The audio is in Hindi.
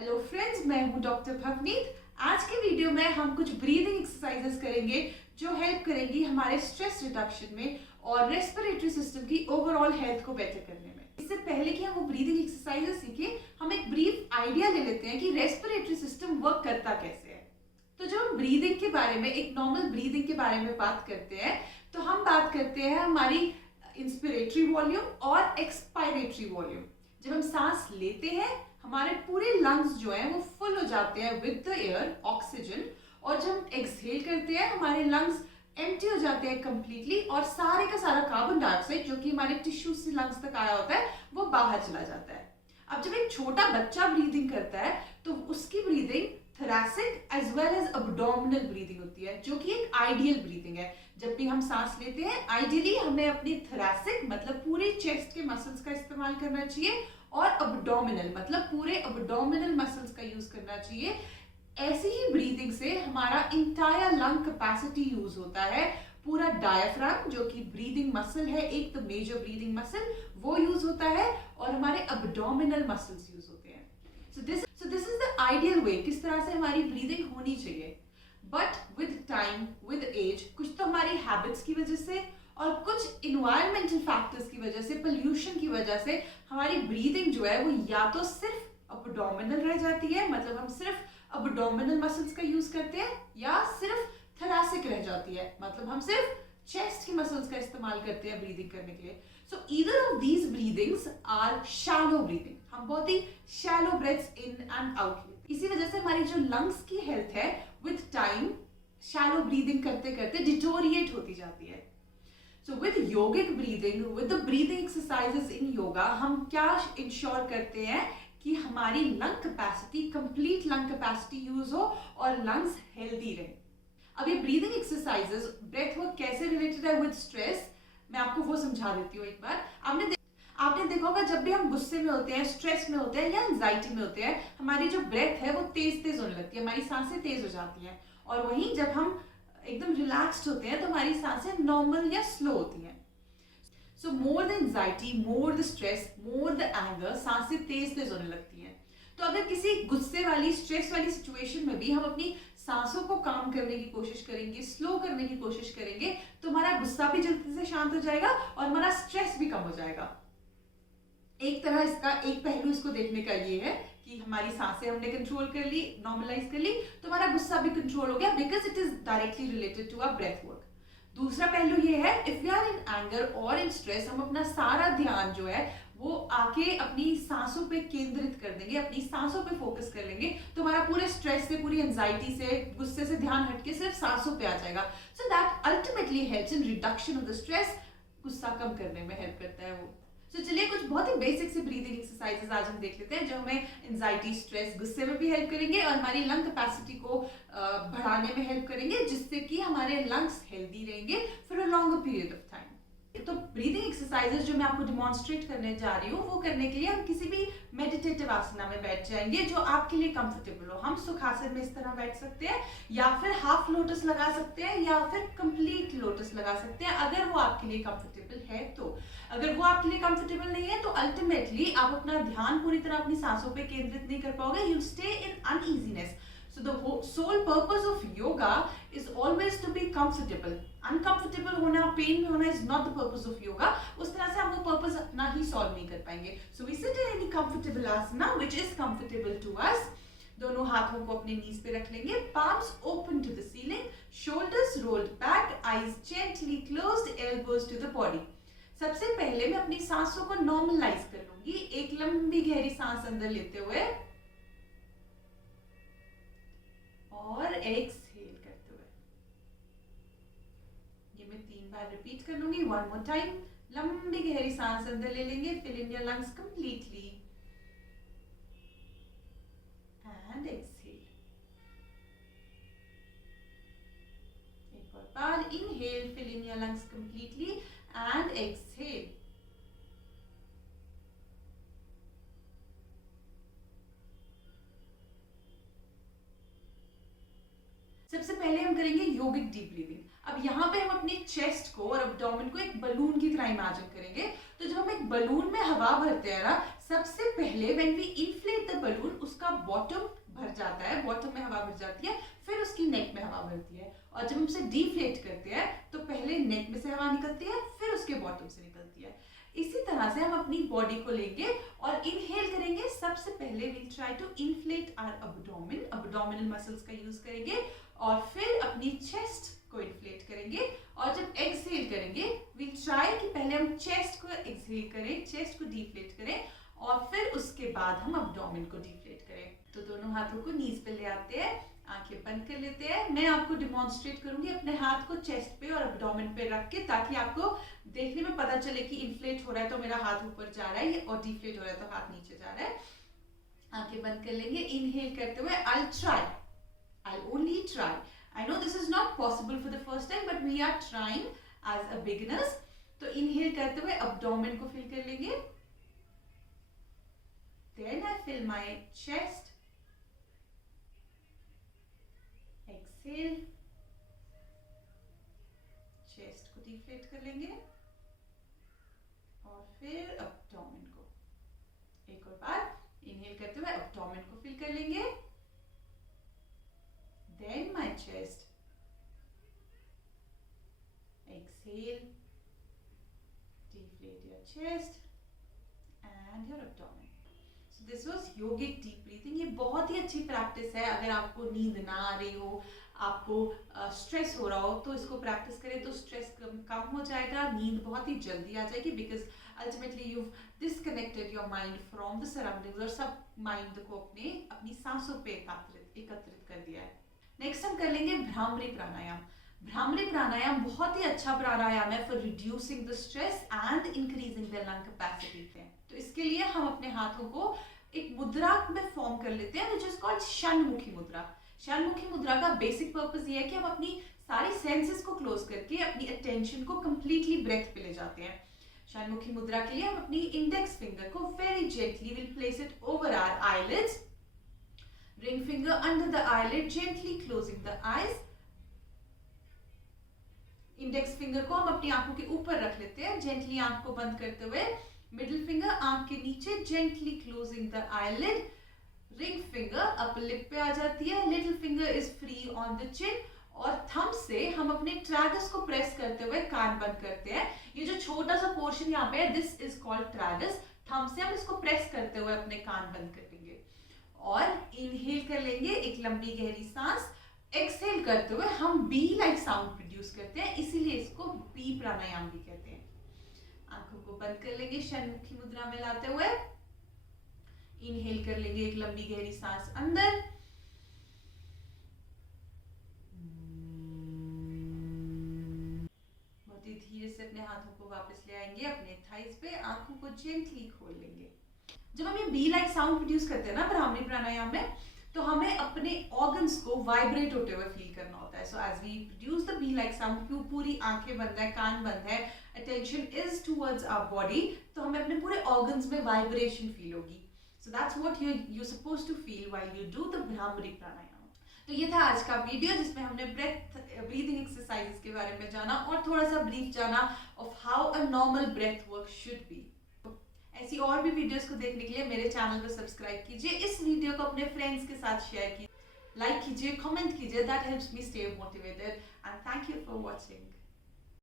हेलो फ्रेंड्स, मैं हूं डॉक्टर भवनीत। आज के वीडियो में हम कुछ ब्रीदिंग एक्सरसाइजेस करेंगे जो हेल्प करेंगी हमारे स्ट्रेस रिडक्शन में और रेस्पिरेटरी सिस्टम की ओवरऑल हेल्थ को बेटर करने में। इससे पहले कि हम वो ब्रीदिंग एक्सरसाइजेस सीखें, हम एक ब्रीफ आइडिया ले लेते हैं कि रेस्पिरेटरी सिस्टम वर्क करता कैसे है। तो जब हम ब्रीदिंग के बारे में, एक नॉर्मल ब्रीदिंग के बारे में बात करते हैं, तो हम बात करते हैं हमारी इंस्पिरेटरी वॉल्यूम और एक्सपायरेटरी वॉल्यूम। जब हम सांस लेते हैं, हमारे पूरे लंग्स जो है वो फुल हो जाते हैं विद द एयर, ऑक्सीजन, और जब हम एक्सहेल करते हैं, हमारे लंग्स एम्प्टी हो जाते हैं कंप्लीटली और सारे का सारा कार्बन डाइऑक्साइड जो कि हमारे टिश्यू से लंग्स तक आया होता है वो बाहर चला जाता है। अब जब एक छोटा बच्चा ब्रीदिंग करता है तो उसकी breathing thoracic as well as abdominal breathing होती है, जो कि एक आइडियल ब्रीदिंग है। जब भी हम सांस लेते हैं, आइडियली हमें अपनी थोरैसिक मतलब पूरे चेस्ट के मसल्स का इस्तेमाल करना चाहिए और अब्डोमिनल मतलब पूरे अब्डोमिनल मसल्स का यूज करना चाहिए। ऐसी ही ब्रीदिंग से हमारा इंटायर लंग कैपेसिटी यूज होता है। पूरा डायफ्राम जो कि ब्रीदिंग मसल है, एक तो मेजर ब्रीदिंग मसल, वो यूज होता है और हमारे अब्डोमिनल मसल्स यूज होते हैं। So this is the ideal way किस तरह से हमारी ब्रीदिंग होनी चाहिए। But with time, with age, कुछ तो हमारी हैबिट्स की वजह से और कुछ इन्वायरमेंटल फैक्टर्स की वजह से, पोल्यूशन की वजह से हमारी ब्रीदिंग जो है वो या तो सिर्फ अब्डोमिनल रह जाती है, मतलब हम सिर्फ अब्डोमिनल मसल्स का यूज करते हैं, या सिर्फ थोरैसिक रह जाती है, मतलब हम सिर्फ चेस्ट की मसल्स का इस्तेमाल करते हैं ब्रीदिंग करने के लिए। So either of these breathings are shallow breathing. हम बहुत ही shallow breaths in and out लेते हैं। इसी वजह से हमारी जो लंग्स की हेल्थ है विद टाइम शैलो ब्रीदिंग करते करते डिटोरिएट होती जाती है। So with yogic breathing, with the breathing exercises in yoga, हम क्या इंश्योर करते हैं कि हमारी lung capacity, complete lung capacity use हो और लंग्स हेल्दी रहे। अब ये ब्रीदिंग एक्सरसाइजेस ब्रेथ वर्क कैसे रिलेटेड है विद स्ट्रेस, मैं आपको वो समझा देती हूँ एक बार। आपने देखा होगा जब भी हम गुस्से में होते हैं, स्ट्रेस में होते हैं या एंजाइटी में होते हैं, हमारी जो ब्रेथ है वो तेज तेज होने लगती है, हमारी सांसें तेज हो जाती हैं। और वहीं जब हम एकदम रिलैक्स्ड होते हैं तो हमारी सांसें नॉर्मल या स्लो होती हैं। So more the anxiety, more the stress, more the anger, सांसें तेज तेज होने लगती हैं। तो अगर किसी गुस्से वाली, स्ट्रेस वाली सिचुएशन में भी हम अपनी सांसों को काम करने की कोशिश करेंगे, स्लो करने की कोशिश करेंगे, तो हमारा गुस्सा भी जल्दी से शांत हो जाएगा और हमारा स्ट्रेस भी कम हो जाएगा। एक तरह इसका एक पहलू इसको देखने का ये है कि हमारी सांसें हमने कंट्रोल कर ली, नॉर्मलाइज कर ली, तो हमारा गुस्सा भी कंट्रोल हो गया, because it is directly related to our breath work. दूसरा पहलू ये है, if we are in anger और इन स्ट्रेस, हम अपना सारा ध्यान जो है वो आके अपनी सांसों पे केंद्रित कर देंगे, अपनी सांसों पे फोकस कर लेंगे, तो हमारा पूरे स्ट्रेस से, पूरी एंजाइटी से, गुस्से से ध्यान हटके सिर्फ सांसों पे आ जाएगा। So that ultimately helps in reduction of the stress. गुस्सा कम करने में हेल्प करता है वो। तो चलिए कुछ बहुत ही बेसिक से ब्रीदिंग एक्सरसाइजेस आज हम देख लेते हैं जो हमें एंजाइटी, स्ट्रेस, गुस्से में भी हेल्प करेंगे और हमारी लंग कैपेसिटी को बढ़ाने में हेल्प करेंगे, जिससे कि हमारे लंग्स हेल्दी रहेंगे for a longer period of time. तो ब्रीदिंग एक्सरसाइजेस जो मैं आपको डिमॉन्स्ट्रेट करने जा रही हूँ, वो करने के लिए हम किसी भी मेडिटेटिव आसना में बैठ जाएंगे जो आपके लिए कंफर्टेबल हो। हम सुखासन में इस तरह बैठ सकते हैं, या फिर हाफ लोटस लगा सकते हैं, या फिर कंप्लीट लोटस लगा सकते हैं, अगर वो आपके लिए कंफर्टेबल है तो। अगर वो आपके लिए कंफर्टेबल नहीं है तो अल्टीमेटली आप अपना ध्यान पूरी तरह अपनी सांसों पे केंद्रित नहीं कर पाओगे, you stay in uneasiness. So the sole purpose of yoga is always to be comfortable. Uncomfortable होना, पेन में होना is not the purpose of yoga. उस तरह से हम वो पर्पस अपना ही सॉल्व नहीं कर पाएंगे। So we sit in any comfortable asana which is comfortable to us. दोनों हाथों को अपने नीज पे रख लेंगे, palms open to the ceiling, shoulders rolled back, eyes gently closed, elbows to the body. सबसे पहले मैं अपनी सांसों को नॉर्मलाइज कर लूंगी। एक लंबी गहरी सांस अंदर लेते हुए और एक्सहेल करते हुए। ये मैं 3 बार रिपीट कर लूंगी। One more time. लंबी गहरी सांस अंदर ले लेंगे, fill in your lungs completely and exhale. एक और बार, inhale, fill in your lungs completely and exhale. सबसे पहले हम करेंगे योगिक डीप ब्रीदिंग। अब यहाँ पे हम अपनी चेस्ट को और अब्डोमेन को एक बलून की तरह इमेजिन करेंगे। तो जब हम एक बलून में हवा भरते हैं ना, सबसे पहले when we inflate the balloon, उसका बॉटम भर जाता है, बॉटम में हवा भर जाती है, फिर उसकी नेक में हवा भरती है। और जब हम उसे डिफ्लेट करते हैं तो पहले नेक में से हवा निकलती है, फिर उसके बॉटम से निकलती है। इसी तरह से हम अपनी बॉडी को लेंगे और इनहेल करेंगे। सबसे पहले we try to inflate our abdomen, abdominal muscles का यूज करेंगे, और फिर अपनी चेस्ट को इन्फ्लेट करेंगे। और जब एक्सहेल करेंगे वी ट्राई कि पहले हम चेस्ट को एक्सहेल करें, चेस्ट को डिफ्लेट करें, और फिर उसके बाद हम अब्डोमेन को डिफ्लेट करें। तो दोनों हाथों को नीज पे ले आते हैं, आंखें बंद कर लेते हैं। मैं आपको डिमॉन्स्ट्रेट करूंगी अपने हाथ को चेस्ट पे और अब्डोमेन पे रख के, ताकि आपको देखने में पता चले कि इन्फ्लेट हो रहा है तो मेरा हाथ ऊपर जा रहा है, और डिफ्लेट हो रहा है तो हाथ नीचे जा रहा है। आंखें बंद कर लेंगे। इनहेल करते हुए I'll only try. I know this is not possible for the first time, but we are trying as a beginners. तो इनहेल करते हुए अब्डोमेन को फिल कर लेंगे। Then I fill my chest. Exhale. Chest को डिफ्लेट कर लेंगे, और फिर अब्डोमेन को एक और बार इनहेल करते हुए अब्डोमेन को फिल कर लेंगे। Then my chest. Exhale. Deflate your chest and your abdomen. So this was yogic deep breathing. ये बहुत ही अच्छी प्रैक्टिस है। अगर आपको नींद ना आ रही हो, आपको स्ट्रेस हो रहा हो, तो इसको प्रैक्टिस करें तो स्ट्रेस कम हो जाएगा, नींद बहुत ही जल्दी आ जाएगी, because ultimately you disconnected your mind from the surroundings, और सब माइंड को अपनी सांसों पे एकत्रित कर दिया है। नेक्स्ट हम कर लेंगे भ्रामरी प्राणायाम। भ्रामरी प्राणायाम बहुत ही अच्छा प्राणायाम है for reducing the stress and increasing the lung capacity. तो इसके लिए हम अपने हाथों को एक मुद्रा में फॉर्म कर लेते हैं, व्हिच इज कॉल्ड षण्मुखी मुद्रा। षण्मुखी मुद्रा का बेसिक पर्पस ये है कि हम अपनी सारी सेंसेस को क्लोज करके अपनी अटेंशन को कंप्लीटली ब्रेथ पे ले जाते हैं। षण्मुखी मुद्रा के लिए हम अपनी इंडेक्स फिंगर को very gently will place it over our eyelids, ring finger under the eyelid, gently closing the eyes. Index finger को हम अपनी आंखों के ऊपर रख लेते हैं, जेंटली आंख को बंद करते हुए। मिडिल फिंगर आंख के नीचे, gently closing the eyelid. Ring finger upper lip पे आ जाती है, little finger is free on the chin, और थंब से हम अपने ट्रैगस को प्रेस करते हुए कान बंद करते हैं। ये जो छोटा सा पोर्शन यहाँ पे है, this is called tragus. Thumb से हम इसको प्रेस करते हुए अपने कान बंद करेंगे, और इनहेल कर लेंगे एक लंबी गहरी सांस। एक्सहेल करते हुए हम बी लाइक साउंड प्रोड्यूस करते हैं, इसीलिए इसको बी प्राणायाम भी कहते हैं। आंखों को बंद कर लेंगे षण्मुखी मुद्रा में लाते हुए। इनहेल कर लेंगे एक लंबी गहरी सांस अंदर, बहुत ही धीरे से अपने हाथों को वापस ले आएंगे अपने थाइस पे। आंखों को जेंटली खोल लेंगे। जब हम ये बी लाइक साउंड प्रोड्यूस करते हैं ना भ्रामरी प्राणायाम में, तो हमें अपने ऑर्गन्स को वाइब्रेट होते हुए फील करना होता है। So as we produce the bee like sound, क्यों पूरी आंखें बंद है, कान बंद है, attention is towards our body, तो हमें अपने पूरे ऑर्गन्स में वाइब्रेशन फील होगी। So that's what you suppose to feel while you do the bhramari pranayama. तो ये था आज का वीडियो, जिसमें हमने ब्रीदिंग एक्सरसाइजेस के बारे में जाना, और थोड़ा सा ब्रीफ जाना of how a normal breath work should be. ऐसी और भी वीडियोस को देखने के लिए मेरे चैनल को सब्सक्राइब कीजिए, इस वीडियो को अपने फ्रेंड्स के साथ शेयर कीजिए, लाइक कीजिए, कमेंट कीजिए, that helps me stay motivated, and thank you for watching.